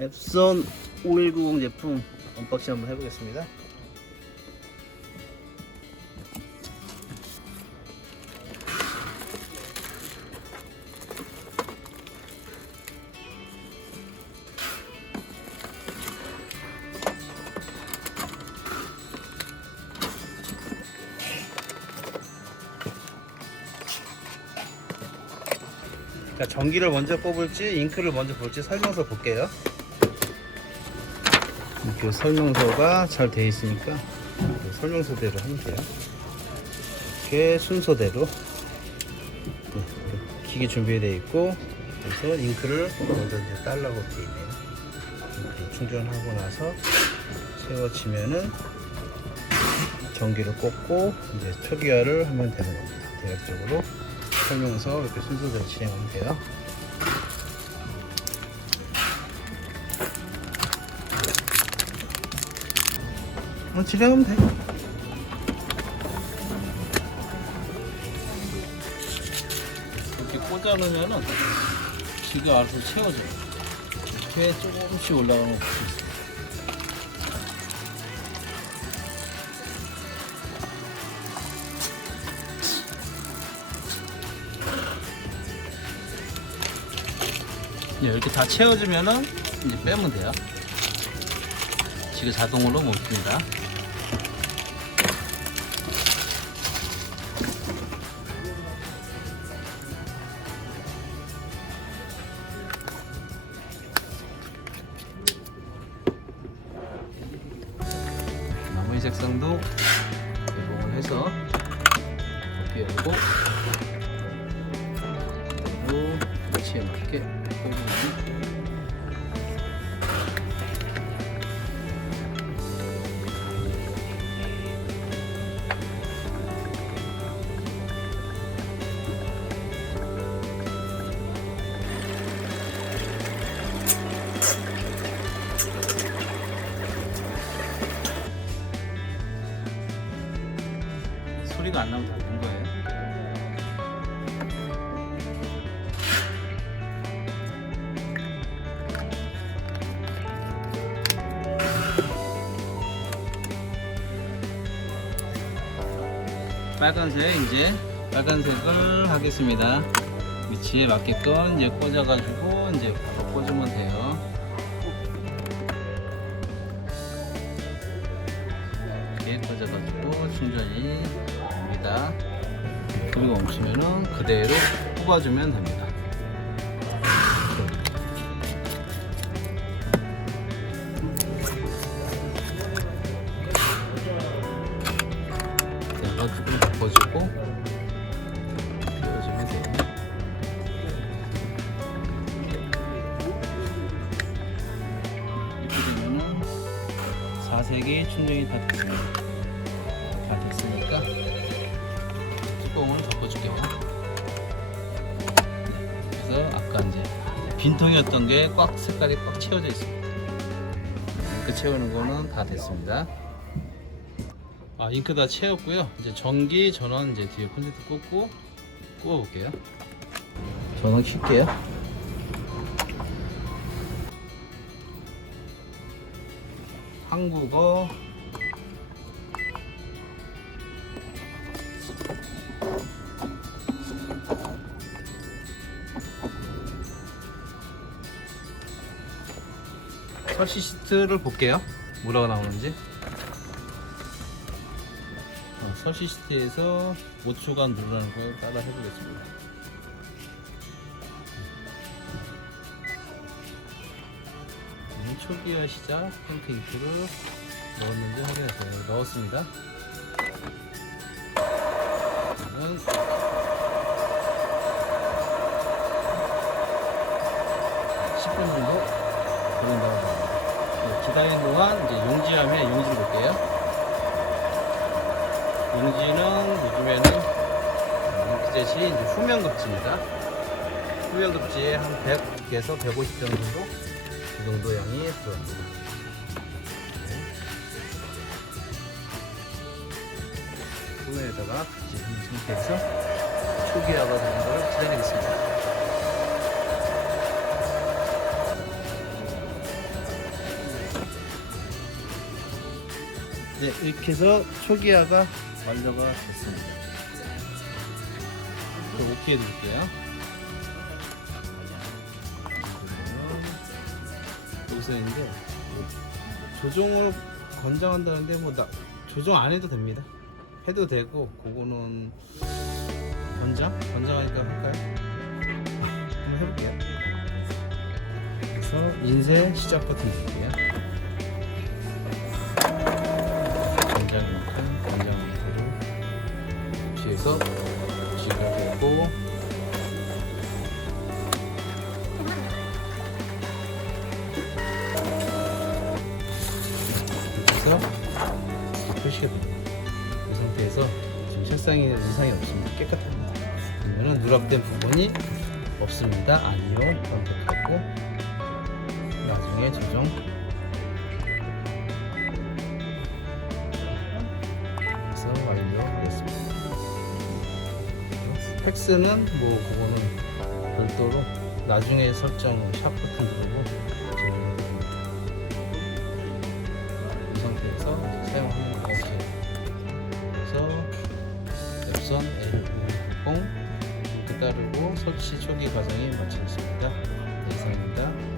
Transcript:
앱손 5190 제품 언박싱 한번 해보겠습니다. 자, 전기를 먼저 뽑을지 잉크를 먼저 볼지 설명서 볼게요. 이렇게 설명서가 잘 되어 있으니까 설명서대로 하면 돼요. 이렇게 순서대로 기기 준비되어 있고, 그래서 잉크를 먼저 이제 달라고 되어 있네요. 잉크를 충전하고 나서 세워지면은 전기를 꽂고 이제 초기화를 하면 되는 겁니다. 대략적으로 설명서 이렇게 순서대로 진행하면 돼요. 진행하면 돼. 이렇게 꽂아놓으면은 지가 알아서 채워져요. 이렇게 조금씩 올라가는 거 볼 수 있어요. 이렇게 다 채워지면은 이제 빼면 돼요. 지금 자동으로 멈춥니다. 나머지 색상도 개봉을 해서 이렇게 열고 그리고 위치에 맞게 꽂으면 소리가 안 나면 다 된 거예요. 빨간색을 하겠습니다. 위치에 맞게끔 이제 꽂아가지고 이제 바로 꽂으면 돼요. 이렇게 꽂아가지고 충전이 됩니다. 그리고 멈추면은 그대로 뽑아주면 됩니다. 밸런스를 바꿔주고 끼워주면 돼요. 이렇게 되면은 4색이 충전이 다 됐으니까 뚜껑을 덮어줄게요. 그래서 아까 이제 빈통이었던 게 색깔이 꽉 채워져 있습니다. 잉크 채우는 거는 다 됐습니다. 잉크 다 채웠고요. 이제 전기 전원 이제 뒤에 콘센트 꽂고 꽂아 볼게요. 전원 킬게요. 한국어 설치 시트를 볼게요. 뭐라고 나오는지. 설치 시트에서 5초간 누르라는 걸 따라 해보겠습니다. 초기화 시작 폰트 잉크를 넣었는지 확인하세요. 넣었습니다. 그러면 10분 정도 걸린다고 합니다. 기다리는 동안 이제 용지하면 용지를 볼게요. 용지는 요즘에는 잉크젯이 이제 후면급지입니다. 후면급지에 한 100에서 150 정도 그 정도 양이 들어갑니다. 후면에다가 이 상태에서 초기화가 되는 걸 기다리겠습니다. 네, 이렇게 해서 초기화가 완료가 됐습니다. 또 오케이 해드릴게요. 여기서 있는데 조정을 권장한다는데 뭐 조정 안 해도 됩니다. 해도 되고 그거는 권장하니까 할까요? 한번 해볼게요. 그래서 인쇄 시작 버튼 누를게요. 권장 버튼을 뒤에서 지급되고 그래서 표시가 됩니다. 이 상태에서 지금 색상에 이상이 없습니다. 깨끗합니다. 그러면 누락된 부분이 없습니다. 아니요. 선택하고 나중에 조정. 해서 완료하겠습니다. 팩스는 뭐 그거는 별도로 나중에 설정 샵 버튼 누르고 진행됩니다. 이 상태에서 사용하는 거 오케이. 그래서 엽선 L590 이렇게 따르고 설치 초기 과정이 마치겠습니다. 네, 이상입니다.